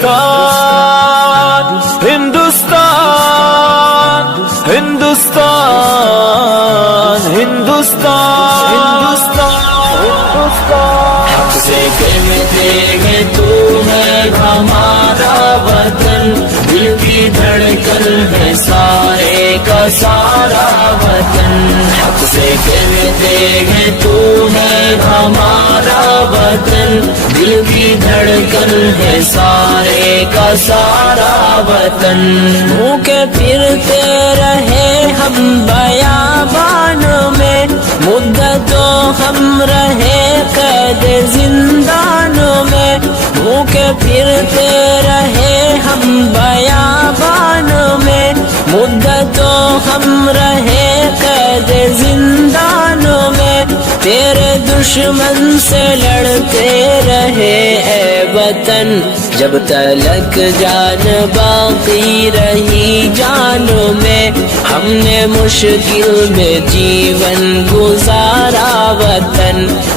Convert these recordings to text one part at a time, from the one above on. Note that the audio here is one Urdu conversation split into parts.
ہندوستان ہندوستان ہندوستان ہندوستان ہندوستان حق سے کہتے ہیں تو ہے ہمارا وطن، دل کی دھڑکن ہے سارے کا سارا وطن۔ حق سے کہتے ہیں تو ہے ہمارا وطن، دل کی دھڑکن ہے سارے کا سارا وطن۔ بھوکے پھرتے رہے ہم بیابان میں، مدتوں ہم رہے قید زندان میں، بھوکے پھرتے رہے ہم بیابان میں، مدتوں ہم رہے قید زندان میں، تیرے دشمن سے لڑتے رہے اے وطن، جب تلک جان باقی رہی جان میں، ہم نے مشکل میں جیون گزارا وطن،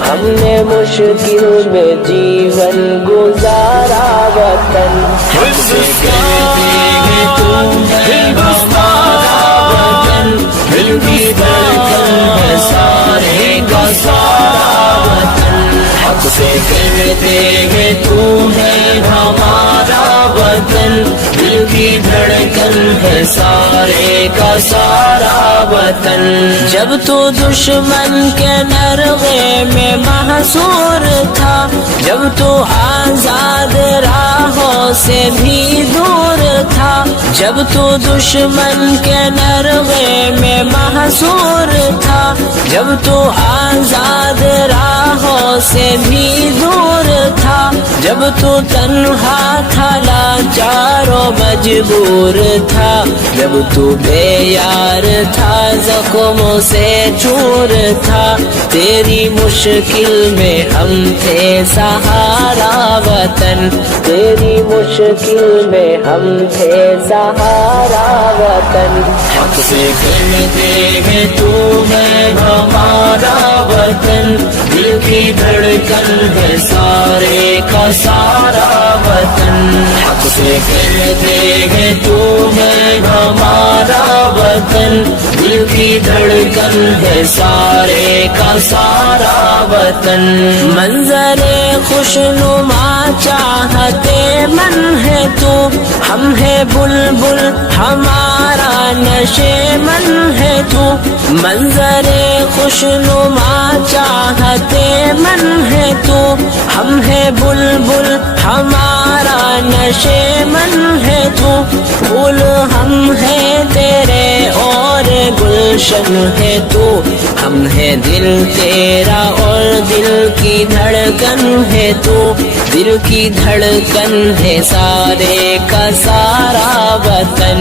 ہم نے مشکل میں جیون گزارا وطن۔ ہندوستان دل کی دھڑکن ہے سارے کا سارا وطن۔ حق سے کہتے ہیں تو ہے ہمارا وطن، دل کی دھڑکن ہے سارے کا سارا وطن۔ جب تو دشمن کے نرغے میں محصور تھا، جب تو آزاد راہوں سے بھی دور تھا، جب تو دشمن کے نرغے میں محصور تھا، جب تو آزاد راہوں سے بھی دور تھا، جب تو تنہا تھا لاچار و مجبور تھا، جب تو بے یار تھا زخموں سے چور تھا، تیری مشکل میں ہم تھے سہارا وطن، تیری مشکل میں ہم تھے سہارا وطن۔ حق سے کہتے ہیں تو ہے ہمارا وطن، دل کی دھڑکن ہے سارے کا سارا وطن۔ حق سے کہتے ہیں تو ہے ہمارا وطن، دل کی دھڑکن ہے سارے کا سارا وطن۔ منظر خوشنما چاہتے من ہے تو، ہم ہے بلبل ہمارا نشے من ہے تو، منظر خوشنما چاہتے من ہے تو، ہم ہے بلبل ہمارا نشے من ہے تو، پھول ہم ہیں تیرے اور گلشن ہے تو، ہم ہے دل تیرا اور دل کی دھڑکن ہے تو، دل کی دھڑکن ہے سارے کا سارا وطن،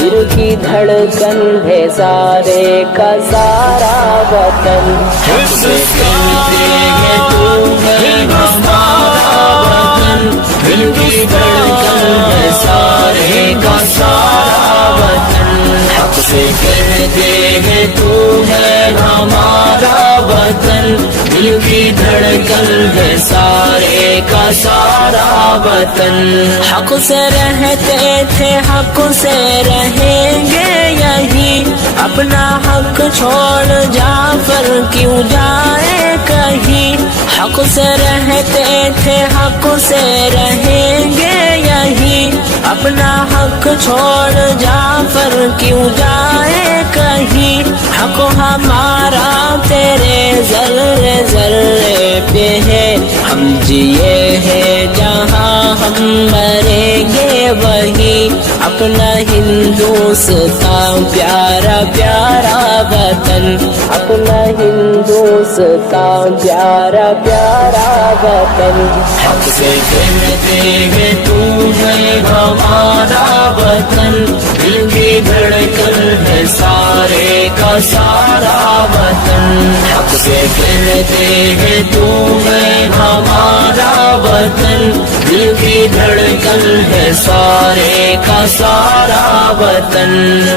دل کی دھڑکن ہے سارے کا سارا وطن۔ حق سے کہتے ہیں تو ہے ہمارا وطن، دل کی دھڑکن ہے سارے کا سارا وطن۔ حق سے کہتے ہیں تو ہے ہمارا وطن، دل کی دھڑکن ہے سارے کا سارا وطن۔ حق سے رہتے تھے حق سے رہیں گے یہی، اپنا حق چھوڑ جعفر کیوں جائے کہیں، حق سے رہتے تھے حق سے رہیں گے یہی، اپنا حق چھوڑ جعفر کیوں جائے کہیں، حق ہمارا تیرے ذرے ذرے پہ ہے، ہم جیے ہیں جہاں ہم مریں گے وہیں، اپنا ہندوستان پیارا پیارا وطن، اپنا ہندوستان پیارا پیارا وطن۔ حق سے کہتے ہیں تو ہے ہمارا وطن، دل کی دھڑکن ہے سارے کا سارا وطن۔ حق سے کہتے ہیں تو ہے ہمارا وطن، دل کی دھڑکن ہے سارے کا سارا وطن،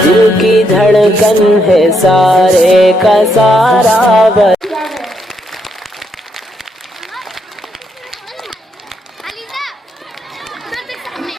دل کی دھڑکن ہے سارے کا سارا وطن۔